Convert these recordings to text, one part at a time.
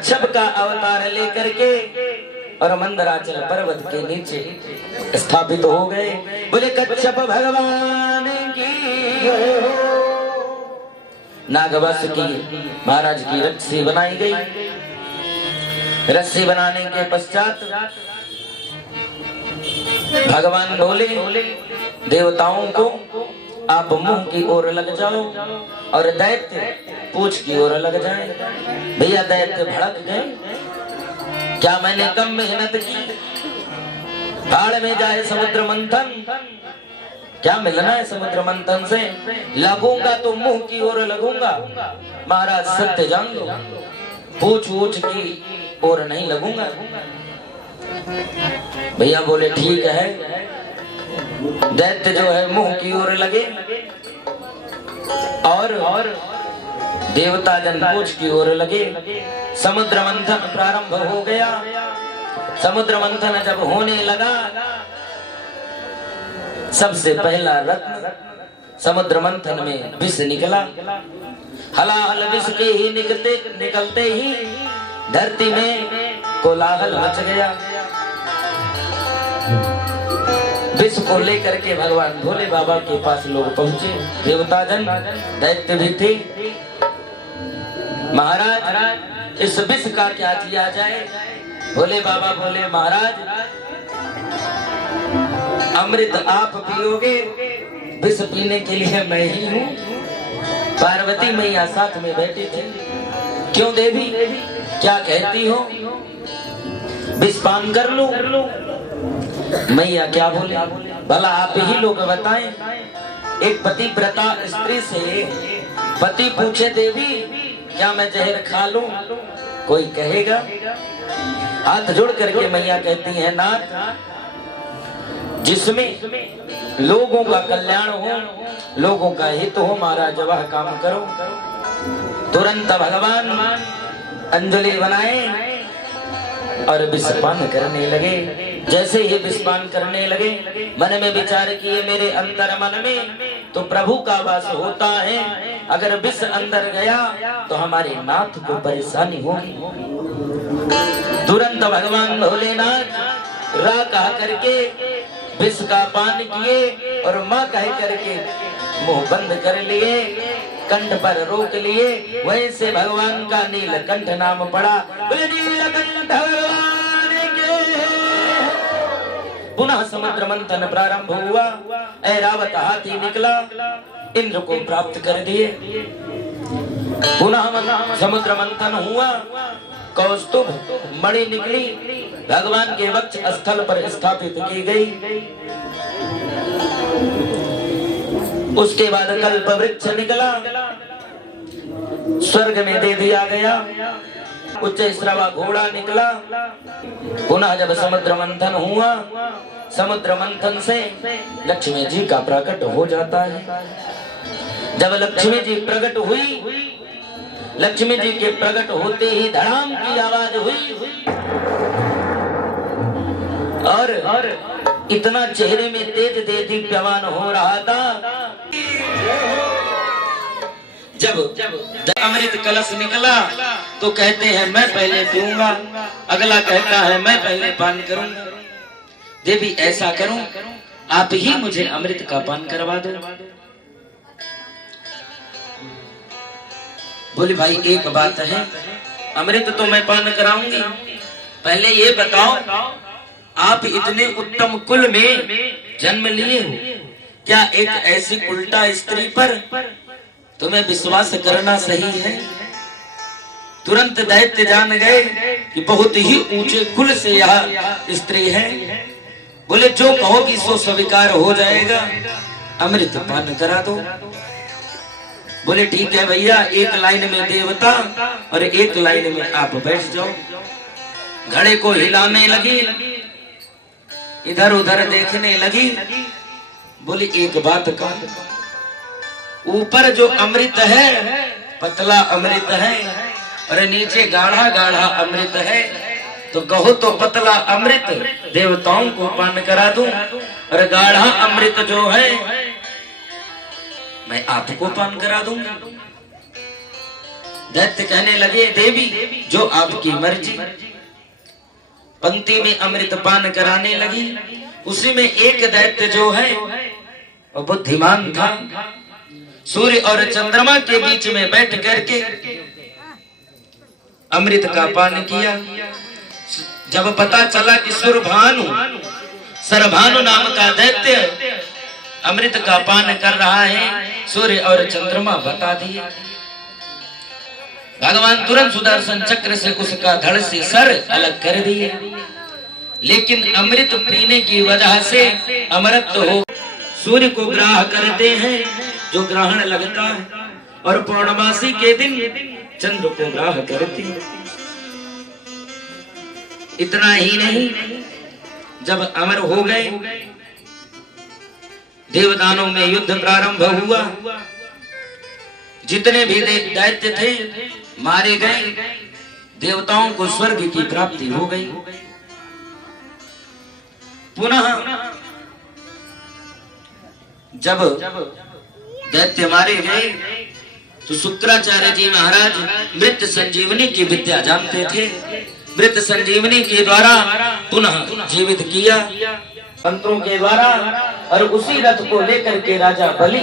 कच्छप का अवतार लेकर के और मंदराचल पर्वत के नीचे स्थापित हो गए। बोले कच्छप भगवान की। नागवश की महाराज की रस्सी बनाई गई। रस्सी बनाने के पश्चात भगवान बोले देवताओं को आप मुंह की ओर लग जाओ और दैत्य पूंछ की ओर लग जाए। भैया दैत्य भड़क गए, क्या मैंने कम मेहनत की? भाड़ में जाए समुद्र मंथन, क्या मिलना है समुद्र मंथन से? लगूंगा तो मुंह की ओर लगूंगा, महाराज सत्य जान लो, पूछ ऊंच की ओर नहीं लगूंगा। भैया बोले ठीक है। दैत्य जो है मुंह की ओर लगे और देवता जन पूंछ की ओर लगे। समुद्र मंथन प्रारंभ हो गया। समुद्र मंथन जब होने लगा, सबसे पहला रत्न समुद्र मंथन में विष निकला। हलाहल विष के ही निकलते ही धरती में कोलाहल मच गया। विष को लेकर के भगवान भोले बाबा के पास लोग पहुंचे। देवता जन दैत्य भी थे। महाराज इस विष का क्या किया जाए? भोले बाबा बोले महाराज अमृत आप पियोगे, विष पीने के लिए मैं ही हूँ। पार्वती मैया साथ में बैठी थी। क्यों देवी क्या कहती हो? विष पान कर लो। मैया क्या बोले? भला आप ही लोग बताएं। एक पतिव्रता स्त्री से पति पूछे देवी क्या मैं जहर खा लूं? कोई कहेगा? हाथ जोड़ करके मैया कहती है नाथ, जिसमें लोगों का कल्याण हो, लोगों का हित हो, महाराज वह काम करो। तुरंत भगवान अंजलि बनाए और विषपान करने लगे। जैसे ही विषपान करने लगे, मन में विचार किए मेरे अंदर मन में तो प्रभु का वास होता है। अगर विष अंदर गया तो हमारे नाथ को परेशानी होगी। तुरंत भगवान भोलेनाथ रा कह करके विष का पान किए और माँ कह करके मुंह बंद कर लिए, कंठ पर रोक लिए। वहीं से भगवान का नीलकंठ नाम पड़ा। नीलकंठ पुनः समुद्र मंथन प्रारंभ हुआ। ऐरावत हाथी निकला, इंद्र को प्राप्त कर दिए। पुनः समुद्र मंथन हुआ। कौस्तुभ मणि निकली, भगवान के वक्ष स्थल पर स्थापित की गई। उसके बाद कल्प वृक्ष निकला, स्वर्ग में दे दिया गया। उच्च श्रवा घोड़ा निकला। पुनः जब समुद्र मंथन हुआ, समुद्र मंथन से लक्ष्मी जी का प्रकट हो जाता है। जब लक्ष्मी जी प्रकट हुई, लक्ष्मी जी के प्रकट होते ही धड़ाम की आवाज हुई और इतना चेहरे में तेज दीप्यमान हो रहा था। जब अमृत कलश निकला तो कहते हैं मैं पहले पीऊंगा, अगला कहता है मैं पहले पान करूंगा। देवी ऐसा करूं, आप ही मुझे अमृत का पान करवा दो। बोले भाई एक बात है, अमृत तो मैं पान कराऊंगी, पहले ये बताओ आप इतने उत्तम कुल में जन्म लिए हो, क्या एक ऐसी उल्टा स्त्री पर तुम्हें विश्वास करना सही है? तुरंत दैत्य जान गए कि बहुत ही ऊंचे कुल से यह स्त्री है। बोले जो कहोगी सो स्वीकार हो जाएगा, अमृत पान करा दो। बोले ठीक है भैया, एक लाइन में देवता और एक लाइन में आप बैठ जाओ। घड़े को हिलाने लगी, इधर उधर देखने लगी। बोली एक बात का, ऊपर जो अमृत है पतला अमृत है और नीचे गाढ़ा गाढ़ा अमृत है, तो कहो तो पतला अमृत देवताओं को पान करा दूं और गाढ़ा अमृत जो है मैं आपको पान करा दूंगा। दैत्य कहने लगे देवी जो आपकी मर्जी। पंक्ति में अमृत पान कराने लगी। उसी में एक दैत्य जो है वो बुद्धिमान था। सूर्य और चंद्रमा के बीच में बैठ करके अमृत का पान किया। जब पता चला कि सरभानु नाम का दैत्य अमृत का पान कर रहा है, सूर्य और चंद्रमा बता दिए। भगवान तुरंत सुदर्शन चक्र से उसका धड़ से सर अलग कर दिए। लेकिन अमृत पीने की वजह से अमृत हो सूर्य को ग्राह करते हैं, जो ग्रहण लगता है, और पूर्णमासी के दिन चंद्र को ग्राह करती है। इतना ही नहीं, जब अमर हो गए, देवदानों में युद्ध प्रारंभ हुआ। जितने भी दैत्य थे मारे गए। देवताओं को स्वर्ग की प्राप्ति हो गई। पुनः जब दैत्य मारे गए तो शुक्राचार्य जी महाराज मृत संजीवनी की विद्या जानते थे। मृत संजीवनी के द्वारा पुनः जीवित किया मंत्रों के द्वारा, और उसी रथ को लेकर के राजा बलि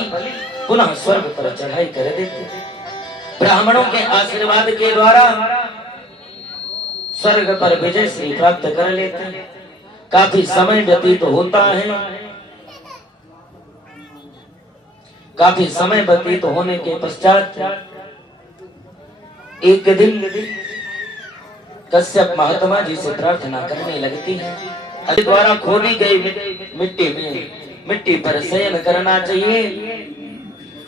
पुनः स्वर्ग पर चढ़ाई कर देते। ब्राह्मणों के आशीर्वाद के द्वारा स्वर्ग पर विजय श्री प्राप्त कर लेते। काफी समय व्यतीत होता है। काफी समय व्यतीत होने के पश्चात एक दिन कश्यप महात्मा जी से प्रार्थना करने लगती है। द्वारा खोदी गई मिट्टी पर शयन करना चाहिए,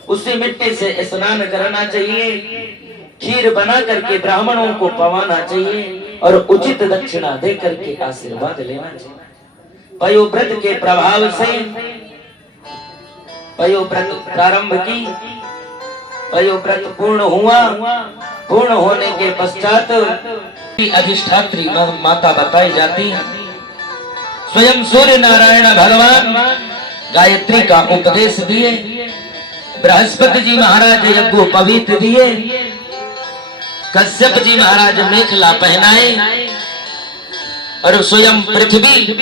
उसी मिट्टी से स्नान करना चाहिए, खीर बना करके ब्राह्मणों को पवाना चाहिए और उचित दक्षिणा दे करके आशीर्वाद लेना चाहिए। पयोव्रत के प्रभाव से पयोव्रत प्रारंभ की, पयोव्रत पूर्ण हुआ। पूर्ण होने के पश्चात अधिष्ठात्री माता बताई जाती है। स्वयं सूर्य नारायण भगवान गायत्री का उपदेश दिए। बृहस्पति जी महाराज यज्ञोपवीत दिए। कश्यप जी महाराज मेखला पहनाए और स्वयं पृथ्वी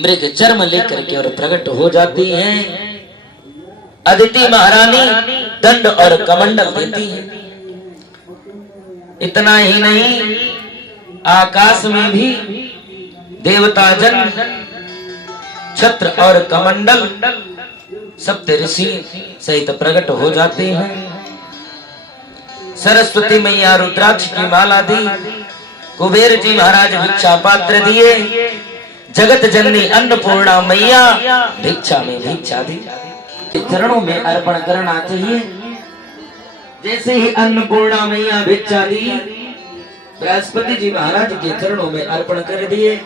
मृग चर्म लेकर के और प्रकट हो जाती हैं। अदिति महारानी दंड और कमंडल देती है। इतना ही नहीं, आकाश में भी देवता जन छत्र और कमंडल सप्त ऋषि सहित प्रकट हो जाते हैं। सरस्वती मैया रुद्राक्ष की माला दी। कुबेर जी महाराज भिक्षा पात्र दिए। जगत जननी अन्नपूर्णा मैया भिक्षा में भिक्षा दी। चरणों में अर्पण करना चाहिए। जैसे ही अन्नपूर्णा मैया भिक्षा दी, बृहस्पति जी महाराज के चरणों में अर्पण कर दिए।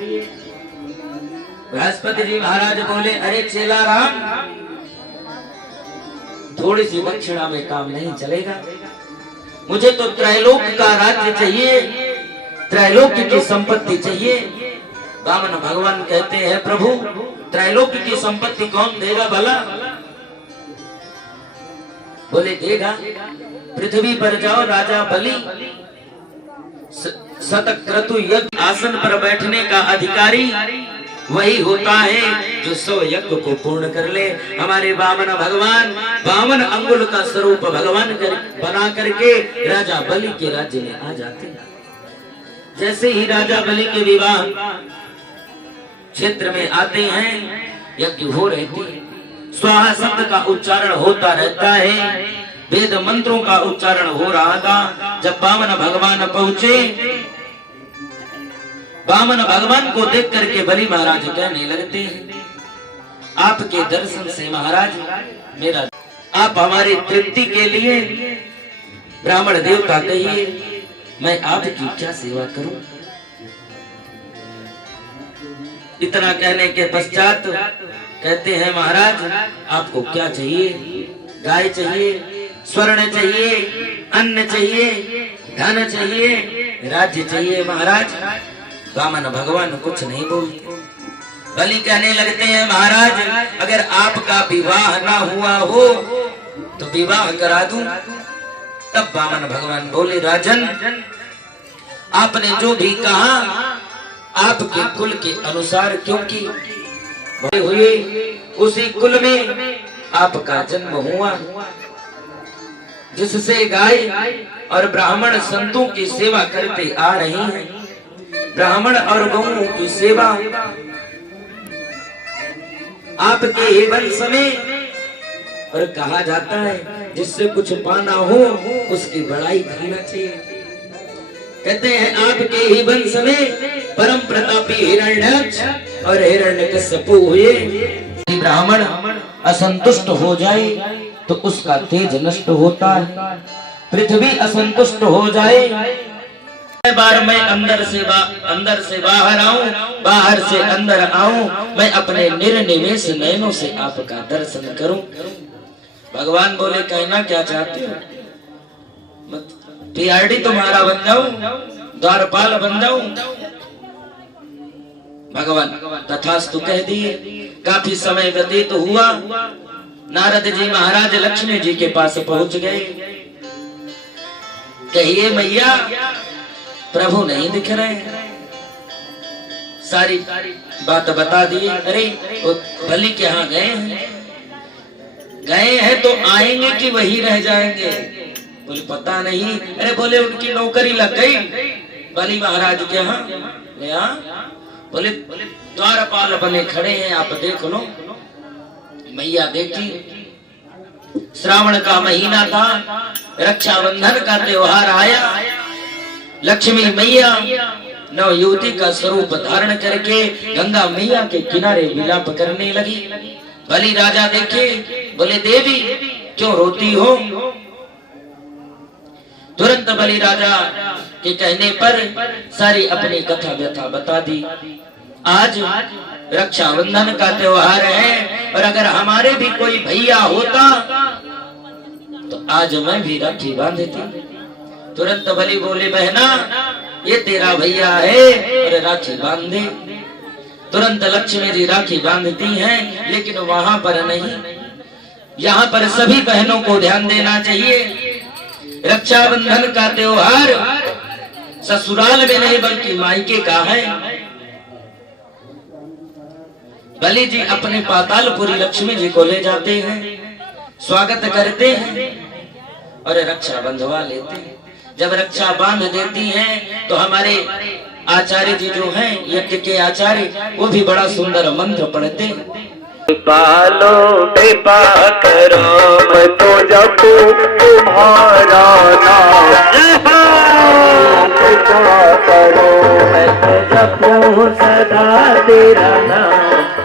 बृहस्पति जी महाराज बोले, अरे चेला राम, थोड़ी सी दक्षिणा में काम नहीं चलेगा। मुझे तो त्रैलोक का राज्य चाहिए, त्रैलोक की संपत्ति चाहिए। वामन भगवान कहते हैं, प्रभु त्रैलोक की संपत्ति कौन देगा भला? बोले, देगा। पृथ्वी पर जाओ, राजा बलि शतक्रतु यज्ञ आसन पर बैठने का अधिकारी वही होता है जो 100 यज्ञ को पूर्ण कर ले। हमारे वामन भगवान 52 अंगुल का स्वरूप भगवान बना करके राजा बलि के राज्य में आ जाते हैं। जैसे ही राजा बलि के विवाह क्षेत्र में आते हैं, यज्ञ हो रहती है। स्वाहा शब्द का उच्चारण होता रहता है। वेद मंत्रों का उच्चारण हो रहा था। जब वामन भगवान पहुंचे, वामन भगवान को देख करके बलि महाराज कहने लगते हैं, आपके दर्शन से महाराज मेरा, आप हमारी तृप्ति के लिए ब्राह्मण देवता कहिए, मैं आपकी क्या सेवा करूं? इतना कहने के पश्चात कहते हैं, महाराज आपको क्या चाहिए? गाय चाहिए, स्वर्ण चाहिए, अन्न चाहिए, धन चाहिए, राज्य चाहिए? महाराज वामन भगवान कुछ नहीं बोलते। बलि कहने लगते हैं, महाराज अगर आपका विवाह ना हुआ हो तो विवाह करा दूं, तब वामन भगवान बोले, राजन आपने जो भी कहा आपके कुल के अनुसार, क्योंकि बड़े हुए उसी कुल में आपका जन्म हुआ, जिससे गाय और ब्राह्मण संतों की सेवा करते आ रहे हैं। ब्राह्मण और गौओं की सेवा आपके ही वंश में, और कहा जाता है जिससे कुछ पाना हो उसकी बड़ाई करना चाहिए। कहते हैं आपके ही वंश में परम प्रतापी हिरण्याक्ष और हिरण्यकश्यपु हुए। ब्राह्मण असंतुष्ट हो जाए तो उसका तेज नष्ट होता है, पृथ्वी असंतुष्ट हो जाए, बार मैं अंदर से बाहर आऊं, बाहर से अंदर आऊं, मैं अपने निर्निमेष नयनों से आपका दर्शन करूं। भगवान बोले, कहना क्या चाहते हो? पीआरडी तुम्हारा बन जाऊं, द्वारपाल बन जाऊं? भगवान तथास्तु कह दिए। काफी समय व्यतीत हुआ, नारद जी महाराज लक्ष्मी जी के पास पहुंच गए। कहिए मैया, प्रभु नहीं दिख रहे। सारी बात बता दिए। अरे वो भली के यहाँ गए हैं तो आएंगे कि वही रह जाएंगे? बोले पता नहीं। अरे बोले उनकी नौकरी लग गई बली महाराज के यहाँ। बोले द्वारपाल बने खड़े हैं, आप देख लो। मैया देखी, श्रावण का महीना था, रक्षाबंधन का त्योहार आया। लक्ष्मी मैया नव युवती का स्वरूप धारण करके गंगा मैया के किनारे विलाप करने लगी। बलि राजा देखे, बोले देवी क्यों रोती हो? तुरंत बलि राजा के कहने पर सारी अपनी कथा व्यथा बता दी। आज रक्षाबंधन का त्योहार है, और अगर हमारे भी कोई भैया होता तो आज मैं भी राखी बांधती। तुरंत बलि बोले, बहना ये तेरा भैया है और राखी बांधे। तुरंत लक्ष्मी जी राखी बांधती हैं, लेकिन वहां पर नहीं। यहाँ पर सभी बहनों को ध्यान देना चाहिए। रक्षाबंधन का त्योहार ससुराल में नहीं बल्कि मायके का है। बलि जी अपने पातालपुरी लक्ष्मी जी को ले जाते हैं, स्वागत करते हैं और रक्षा बंधवा लेते हैं। जब रक्षा बांध देती हैं तो हमारे आचार्य जी जो हैं, यज्ञ के आचार्य, वो भी बड़ा सुंदर मंत्र पढ़ते हैं। पालो कृपा करो मैं तो जपू तुम्हारा नाम, कृपा करो मैं तो जपू सदा तेरा नाम,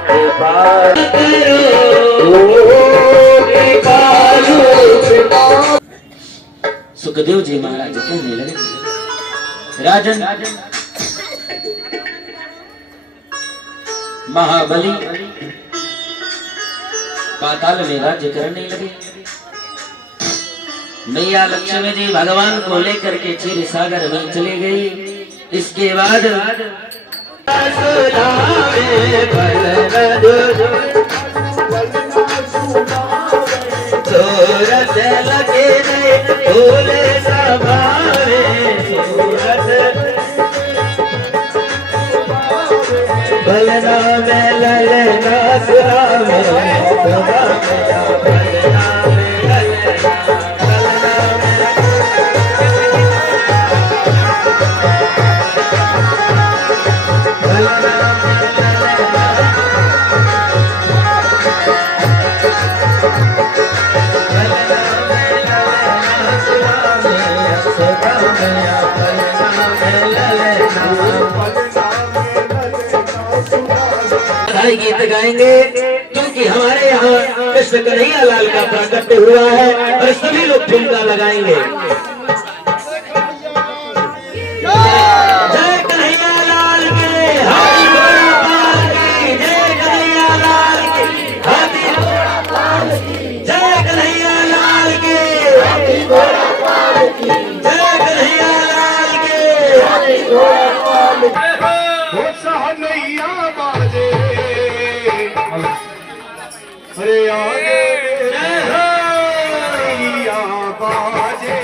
कृपा करो। सुखदेव जी महाराज कहने लगे, राजन महाबली पाताल में राज्य करने लगे। मैया लक्ष्मी जी भगवान को लेकर के क्षीर सागर में चले गई। इसके बाद सूरत लगे भोले सवारे, बलना में ललना सुरा में बलना में गीत गाएंगे, क्योंकि हमारे यहाँ कृष्ण कन्हैया लाल का प्राकट्य हुआ है और सभी लोग ठुमका लगाएंगे। जय कन्हैया लाल के, हाथी घोड़ा पाल की, जय कन्हैया लाल के, हाथी घोड़ा पाल की, जय कन्हैया लाल के, हाथी घोड़ा पाल की, जय कन्हैया लाल के, हाथी घोड़ा पाल की। अरे आगे बाजे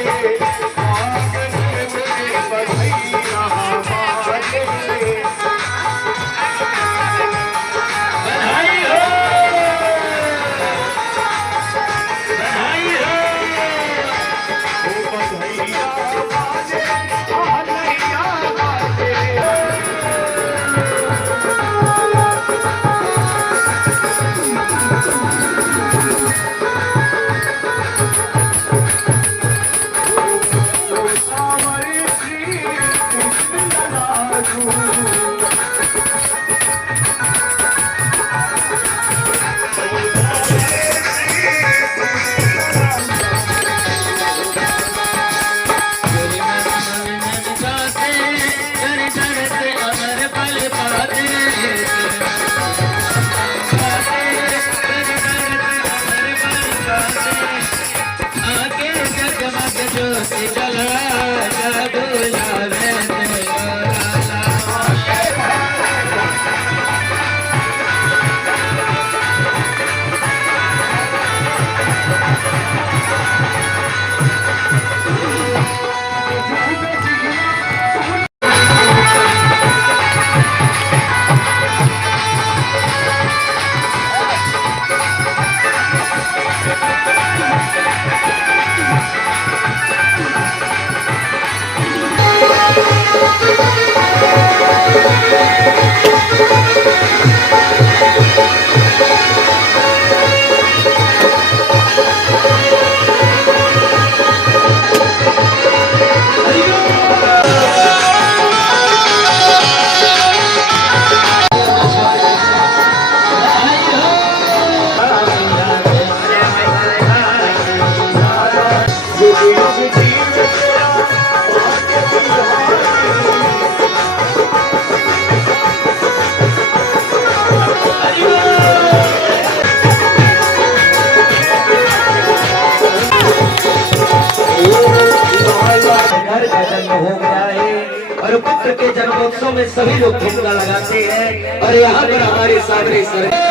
घर का जन्म हो गया है और पुत्र के जन्मोत्सव में सभी लोग ठुमका लगाते हैं और यहाँ पर हमारे सामने सर